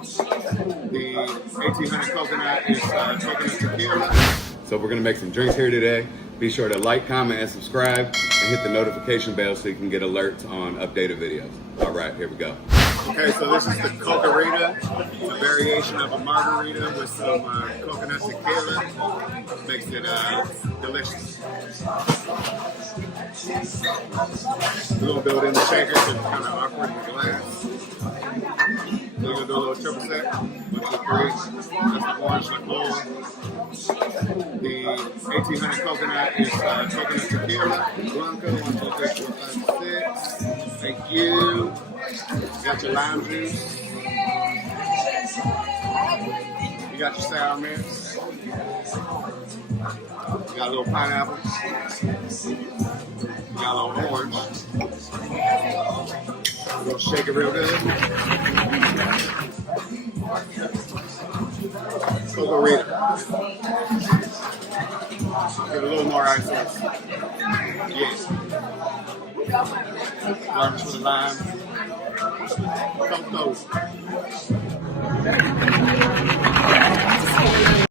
The 1800 coconut is Coconut Tequila. So we're gonna make some drinks here today. Be sure to like, comment, and subscribe, and hit the notification bell so you can get alerts on updated videos. All right, here we go. Okay, so this is the Coconut. It's a variation of a margarita with some coconut tequila. Makes it delicious. A little bit in the shaker, so it's kind of awkward in the glass. We're gonna do a little triple sec. 1, 2, 3. That's the orange Liqueur. The 1800 coconut is Coconut Tequila Blanco. 1, 2, 3, 4, 5, 6. Thank you. You got your lime juice. You got your sour mix. You got a little pineapple. You got a little orange. We're gonna shake it real good. Rita. Give it a little more ice on it. Yeah. Garnish with a lime. Cocoa.